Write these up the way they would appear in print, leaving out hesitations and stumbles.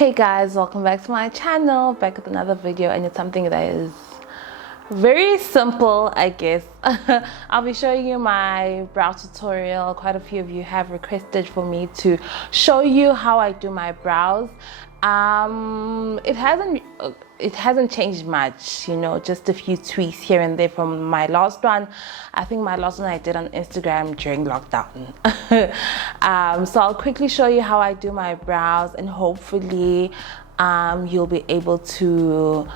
Hey guys, welcome back to my channel, back with another video, and it's something that is very simple, I guess. I'll be showing you my brow tutorial. Quite a few of you have requested for me to show you how I do my brows. It hasn't changed much, you know, just a few tweaks here and there from my last one. I think my last one I did on Instagram during lockdown. So I'll quickly show you how I do my brows, and hopefully you'll be able to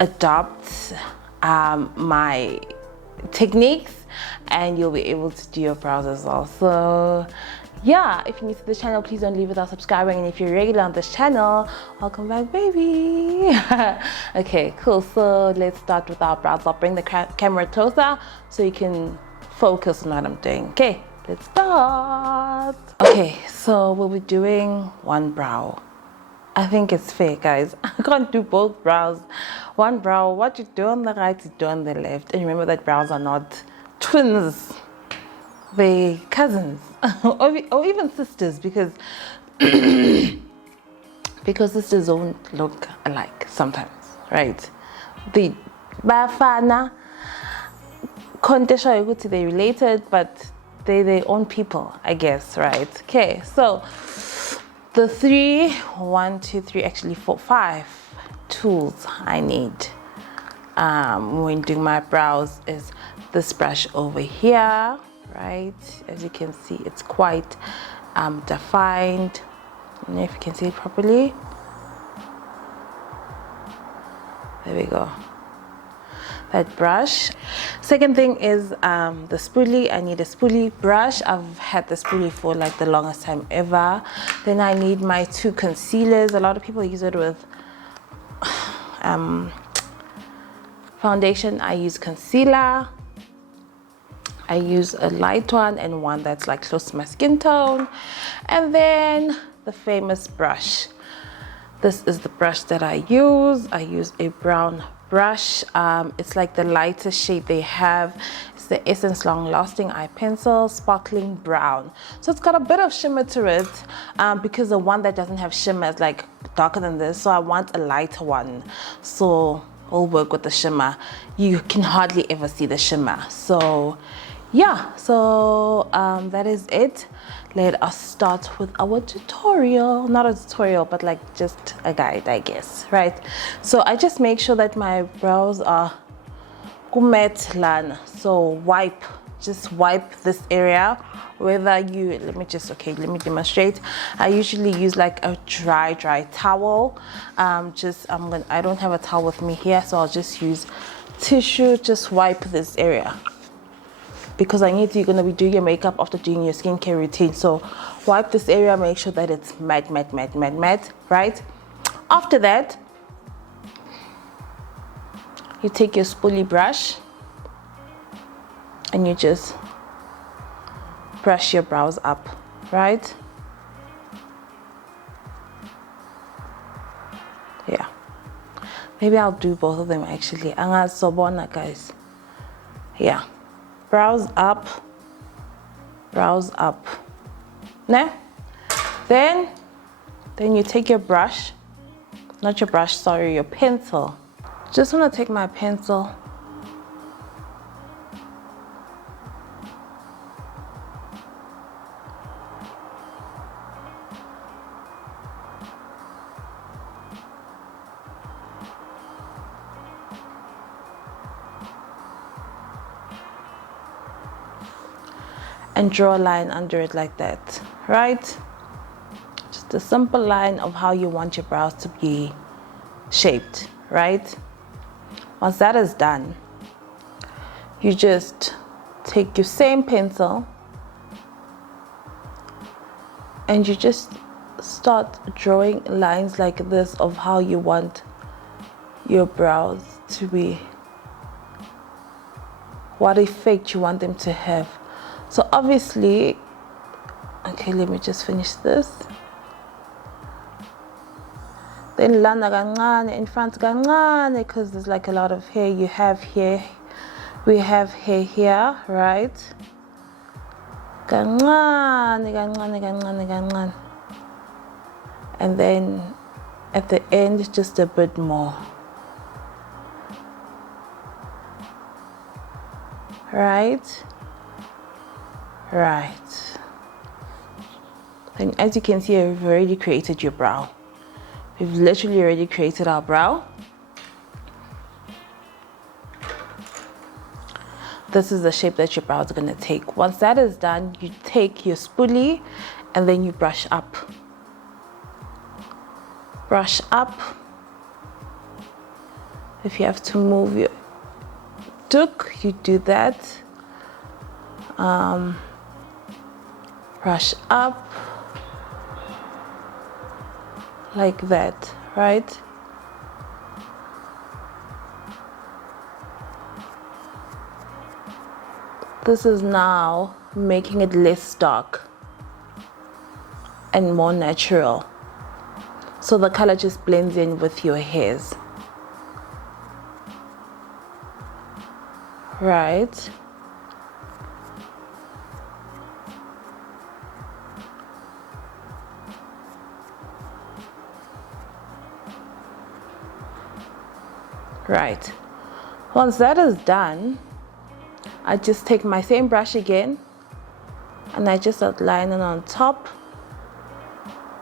adopt my techniques, and you'll be able to do your brows as well. So yeah, if you're new to the channel, please don't leave without subscribing, and if you're regular on this channel, welcome back, baby. Okay, cool. So let's start with our brows. I'll bring the camera closer so you can focus on what I'm doing. Okay, let's start. Okay, so we'll be doing one brow. I think it's fair, guys. I can't do both brows. One brow, what you do on the right, you do on the left. And remember that brows are not twins. They're cousins. or even sisters, because sisters don't look alike sometimes, right? The bafana contesha yukuthi they're related, but they're their own people, I guess, right? Okay, so the 5 tools I need when doing my brows is this brush over here, right? As you can see, it's quite defined. I don't know if you can see it properly. There we go. That brush. Second thing is the spoolie. I need a spoolie brush. I've had the spoolie for like the longest time ever. Then I need my 2 concealers. A lot of people use it with foundation. I use concealer. I use a light one and one that's like close to my skin tone. And then the famous brush. This is the brush that I use. I use a brown brush. It's like the lightest shade they have. It's the Essence Long Lasting Eye Pencil Sparkling Brown. So it's got a bit of shimmer to it because the one that doesn't have shimmer is like darker than this. So I want a lighter one. So I'll work with the shimmer. You can hardly ever see the shimmer. So yeah, so that is it. Let us start with our tutorial. Not a tutorial, but like just a guide, I guess, right? So I just make sure that my brows are kumet lana. So just wipe this area. Whether you, let me demonstrate. I usually use like a dry towel. I don't have a towel with me here, so I'll just use tissue. Just wipe this area, because you're going to be doing your makeup after doing your skincare routine. So wipe this area, make sure that it's matte, right? After that, you take your spoolie brush and you just brush your brows up, right? Yeah. Maybe I'll do both of them actually. Anga sobona, guys. Yeah. Brows up. Nah? Then you take your brush, not your brush, sorry, your pencil. Just want to take my pencil and draw a line under it like that, right? Just a simple line of how you want your brows to be shaped, right? Once that is done, you just take your same pencil and you just start drawing lines like this of how you want your brows to be, what effect you want them to have. So obviously, okay, let me just finish this. Then lana kancane in front kancane, because there's like a lot of hair you have here. We have hair here, right? Kancane. And then at the end just a bit more. Right. And as you can see, we've already created your brow. We've literally already created our brow. This is the shape that your brow is going to take. Once that is done, you take your spoolie and then you brush up. Brush up. If you have to move your doek, you do that. Brush up like that, right? This is now making it less dark and more natural, so the color just blends in with your hairs. Right. Right. Once that is done, I just take my same brush again and I just outline it on top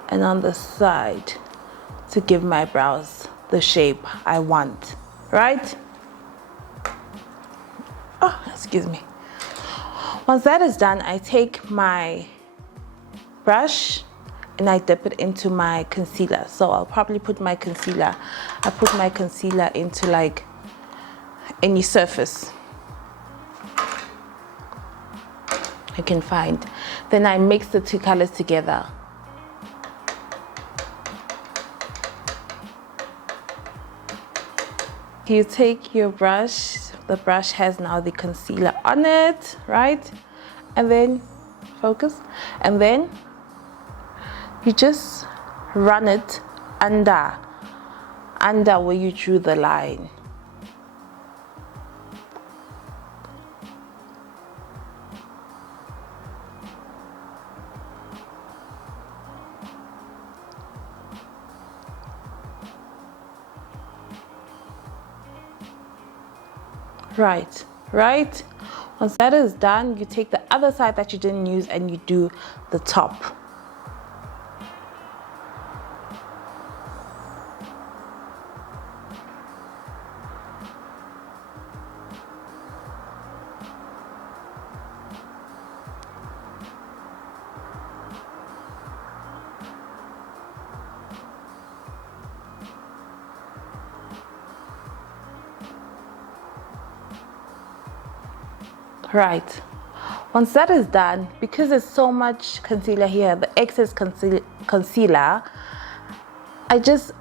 and on the side to give my brows the shape I want, right? Oh, excuse me. Once that is done, I take my brush and I dip it into my concealer. So I'll probably put my concealer, I put my concealer into like any surface I can find. Then I mix the two colors together. You take your brush, the brush has now the concealer on it, right? And then focus, and then you just run it under where you drew the line. Right. Once that is done, you take the other side that you didn't use and you do the top. Right. Once that is done, because there's so much concealer here, the excess concealer, I just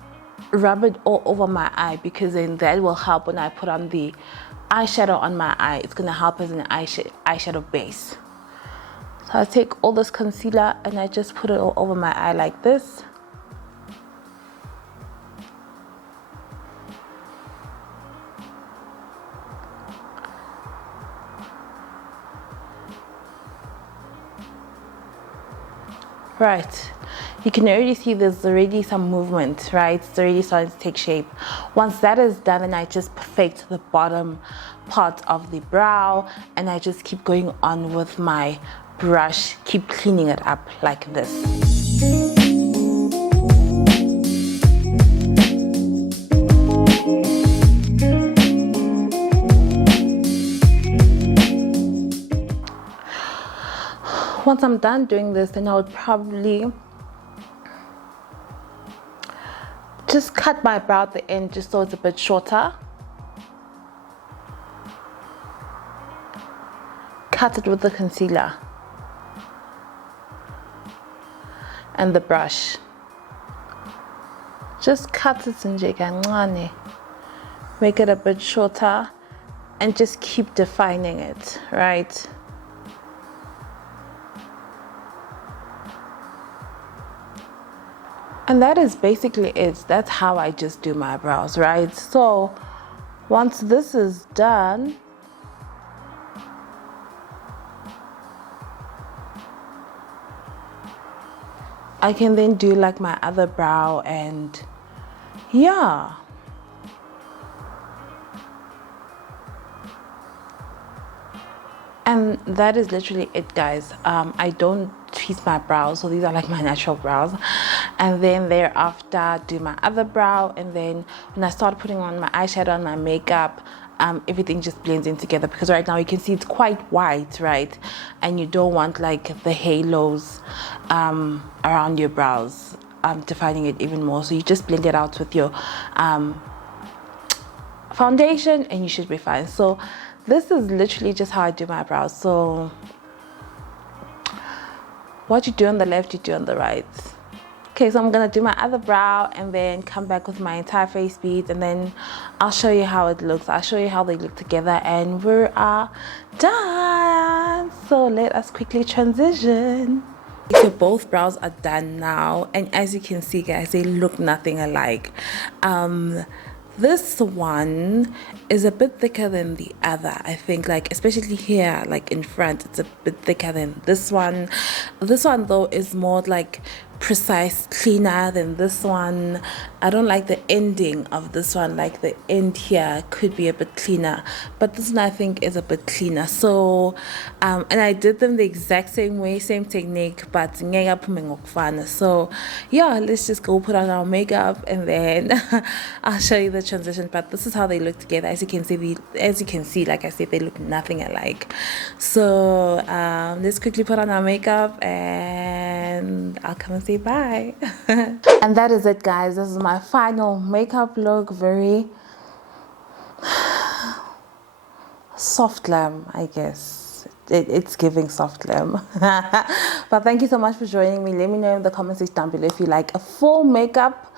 rub it all over my eye, because then that will help when I put on the eyeshadow on my eye. It's gonna help as an eyeshadow base. So I take all this concealer and I just put it all over my eye like this. Right, you can already see there's already some movement, right? It's already starting to take shape. Once that is done, then I just perfect the bottom part of the brow, and I just keep going on with my brush, keep cleaning it up like this. Once I'm done doing this, then I would probably just cut my brow at the end just so it's a bit shorter. Cut it with the concealer and the brush. Just cut it nje kancane. Make it a bit shorter and just keep defining it, right? And that is basically it. That's how I just do my brows, right? So once this is done, I can then do like my other brow and yeah. And that is literally it, guys. I don't tweeze my brows, so these are like my natural brows. And then thereafter do my other brow, and then when I start putting on my eyeshadow and my makeup, everything just blends in together, because right now you can see it's quite white, right? And you don't want like the halos around your brows defining it even more, so you just blend it out with your foundation and you should be fine. So this is literally just how I do my brows. So what you do on the left, you do on the right. Okay, so I'm gonna do my other brow and then come back with my entire face beads, and then I'll show you how it looks. I'll show you how they look together, and we are done. So let us quickly transition. So both brows are done now, and as you can see, guys, they look nothing alike. This one is a bit thicker than the other, I think, like especially here, like in front, it's a bit thicker than this one. This one though is more like precise, cleaner than this one. I don't like the ending of this one, like the end here could be a bit cleaner, but this one I think is a bit cleaner. So and I did them the exact same way, same technique, but so yeah, let's just go put on our makeup and then I'll show you the transition. But this is how they look together. As you can see, like I said, they look nothing alike. So let's quickly put on our makeup and I'll come and say bye. And that is it, guys. This is my final makeup look. Very soft glam, I guess. It's giving soft glam. But thank you so much for joining me. Let me know in the comments section down below if you like a full makeup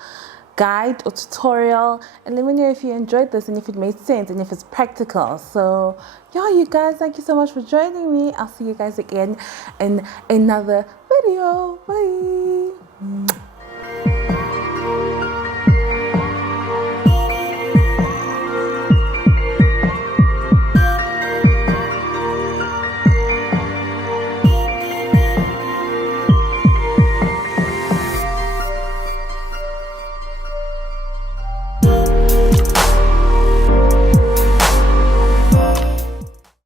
guide or tutorial, and let me know if you enjoyed this and if it made sense and if it's practical. So yeah, you guys, thank you so much for joining me. I'll see you guys again in another video. Bye.